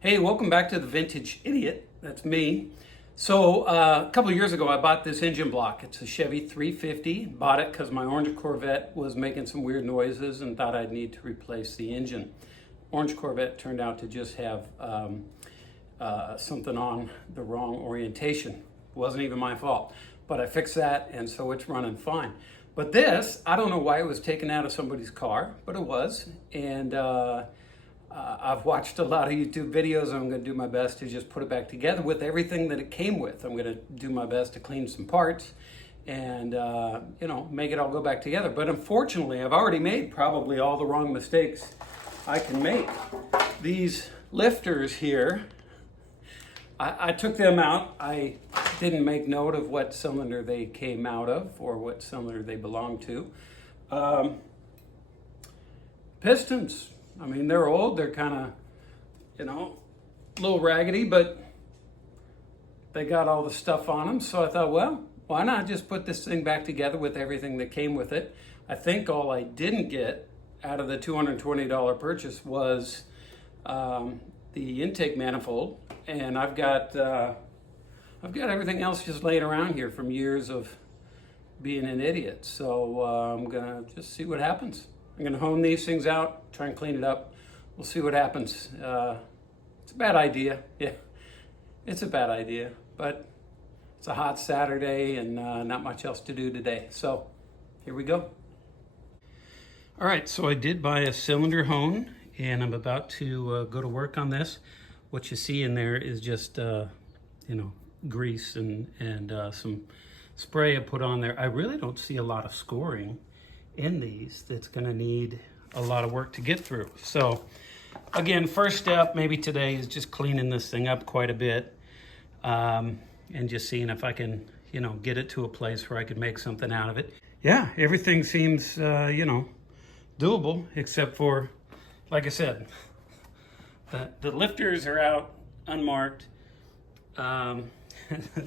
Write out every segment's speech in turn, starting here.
Hey, welcome back to the Vintage Idiot. That's me. So a couple of years ago, I bought this engine block. It's a Chevy 350. Bought it because my orange Corvette was making some weird noises and thought I'd need to replace the engine. Orange Corvette turned out to just have something on the wrong orientation. It wasn't even my fault, but I fixed that, and so it's running fine. But this, I don't know why it was taken out of somebody's car, but it was, and I've watched a lot of YouTube videos. I'm going to do my best to just put it back together with everything that it came with. I'm going to do my best to clean some parts and, make it all go back together. But unfortunately, I've already made probably all the wrong mistakes I can make. These lifters here, I took them out. I didn't make note of what cylinder they came out of or what cylinder they belong to. Pistons. I mean, they're old, they're kind of, a little raggedy, but they got all the stuff on them. So I thought, well, why not just put this thing back together with everything that came with it? I think all I didn't get out of the $220 purchase was the intake manifold. And I've got everything else just laying around here from years of being an idiot. So I'm gonna just see what happens. I'm going to hone these things out, try and clean it up. We'll see what happens. It's a bad idea. Yeah, it's a bad idea. But it's a hot Saturday and not much else to do today. So here we go. All right, so I did buy a cylinder hone, and I'm about to go to work on this. What you see in there is just, grease and some spray I put on there. I really don't see a lot of scoring in these that's going to need a lot of work to get through. So again, first step maybe today is just cleaning this thing up quite a bit and just seeing if I can get it to a place where I could make something out of it. Yeah, everything seems doable, except for, like I said, the lifters are out unmarked.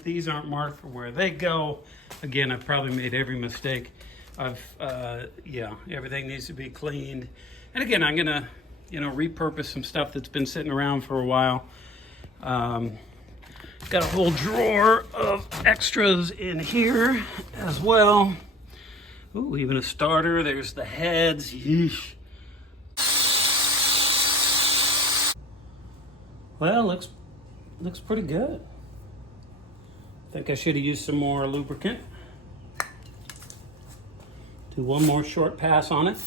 These aren't marked for where they go. Again, I've probably made every mistake. Everything needs to be cleaned. And again, I'm gonna, repurpose some stuff that's been sitting around for a while. Got a whole drawer of extras in here as well. Ooh, even a starter. There's the heads. Yeesh. Well, looks pretty good. I think I should have used some more lubricant. Do one more short pass on it.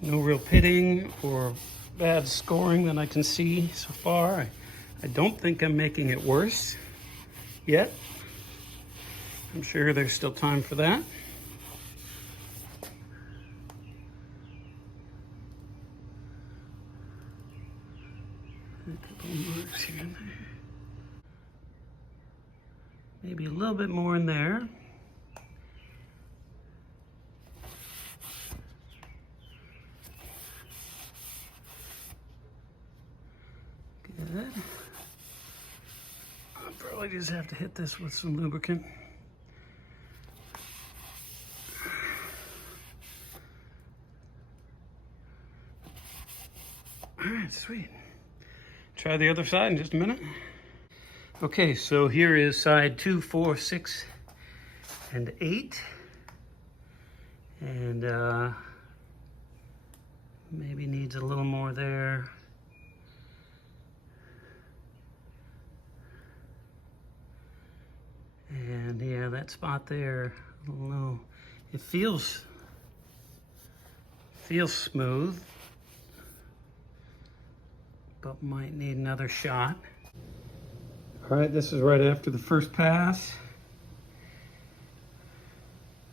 No real pitting or bad scoring that I can see so far. I don't think I'm making it worse yet. I'm sure there's still time for that. A couple marks here and there. Maybe a little bit more in there. Good. I'll probably just have to hit this with some lubricant. All right, sweet. Try the other side in just a minute. Okay, so here is side 2, 4, 6, and 8. And maybe needs a little more there. And yeah, that spot there, I don't know. It feels smooth, but might need another shot. All right, this is right after the first pass.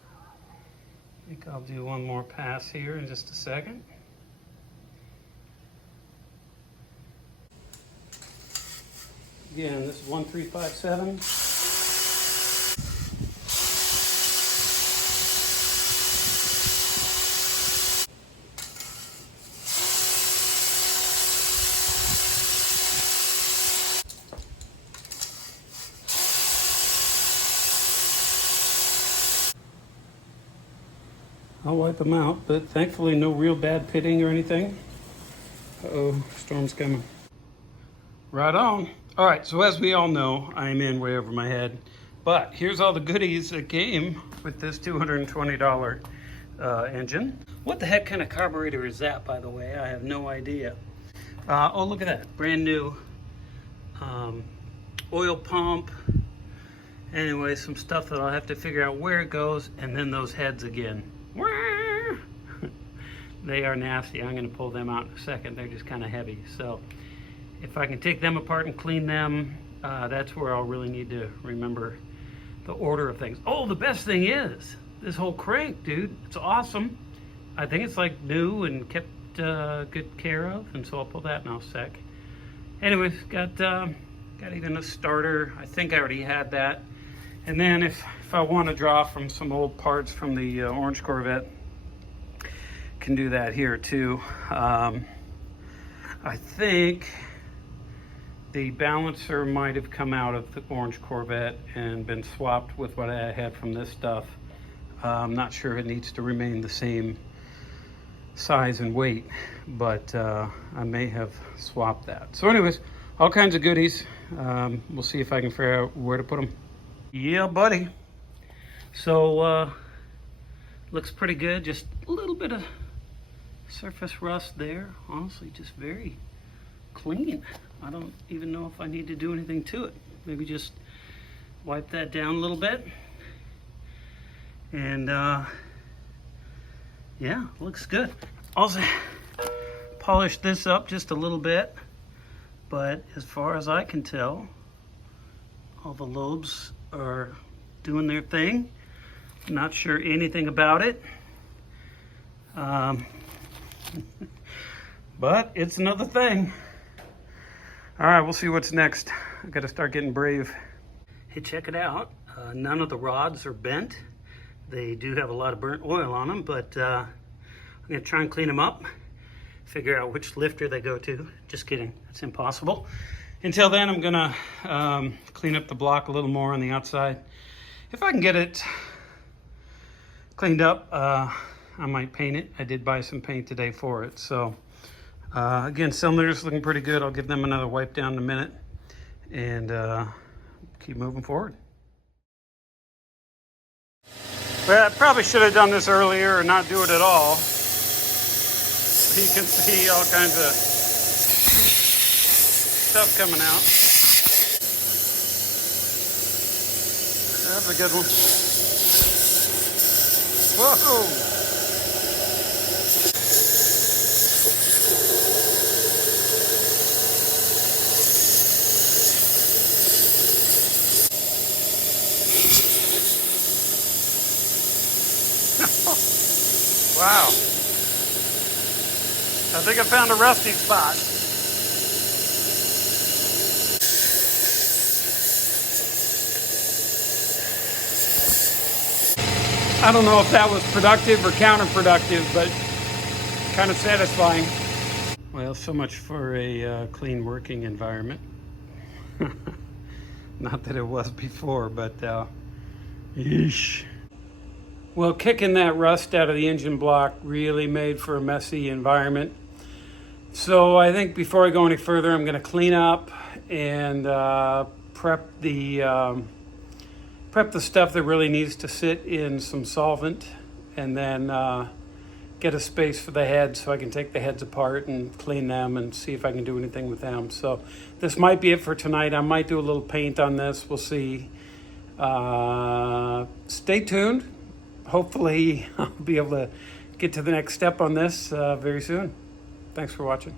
I think I'll do one more pass here in just a second. Again, this is 1357. I'll wipe them out, but thankfully no real bad pitting or anything. Uh-oh, storm's coming. Right on. All right, so as we all know, I'm in way over my head, but here's all the goodies that came with this $220 engine. What the heck kind of carburetor is that, by the way? I have no idea. Oh, look at that, brand new oil pump. Anyway, some stuff that I'll have to figure out where it goes, and then those heads again. They are nasty. I'm going to pull them out in a second. They're just kind of heavy. So if I can take them apart and clean them, that's where I'll really need to remember the order of things. Oh, the best thing is this whole crank, dude. It's awesome. I think it's like new and kept good care of, and so I'll pull that in a sec. Anyways, got even a starter. I think I already had that. And then if I want to draw from some old parts from the Orange Corvette, can do that here too. I think the balancer might have come out of the Orange Corvette and been swapped with what I had from this stuff. I'm not sure it needs to remain the same size and weight, but I may have swapped that. So anyways, all kinds of goodies. We'll see if I can figure out where to put them. Yeah, buddy. So looks pretty good. Just a little bit of surface rust there. Honestly, just very clean. I don't even know if I need to do anything to it. Maybe just wipe that down a little bit. And yeah, looks good. Also polished this up just a little bit, but as far as I can tell, all the lobes are doing their thing. Not sure anything about it. But it's another thing. All right, we'll see what's next. I gotta start getting brave. Hey, check it out. None of the rods are bent. They do have a lot of burnt oil on them, but I'm gonna try and clean them up, figure out which lifter they go to. Just kidding, that's impossible. Until then, I'm gonna clean up the block a little more on the outside. If I can get it cleaned up, I might paint it. I did buy some paint today for it. So again, cylinders looking pretty good. I'll give them another wipe down in a minute and keep moving forward. Well, I probably should have done this earlier or not do it at all. You can see all kinds of stuff coming out. That's a good one. Whoa! Wow. I think I found a rusty spot. I don't know if that was productive or counterproductive, but kind of satisfying. Well, so much for a clean working environment. Not that it was before, but yeesh. Well, kicking that rust out of the engine block really made for a messy environment. So I think before I go any further, I'm going to clean up and prep the stuff that really needs to sit in some solvent, and then get a space for the heads so I can take the heads apart and clean them and see if I can do anything with them. So this might be it for tonight. I might do a little paint on this. We'll see. Stay tuned. Hopefully I'll be able to get to the next step on this very soon. Thanks for watching.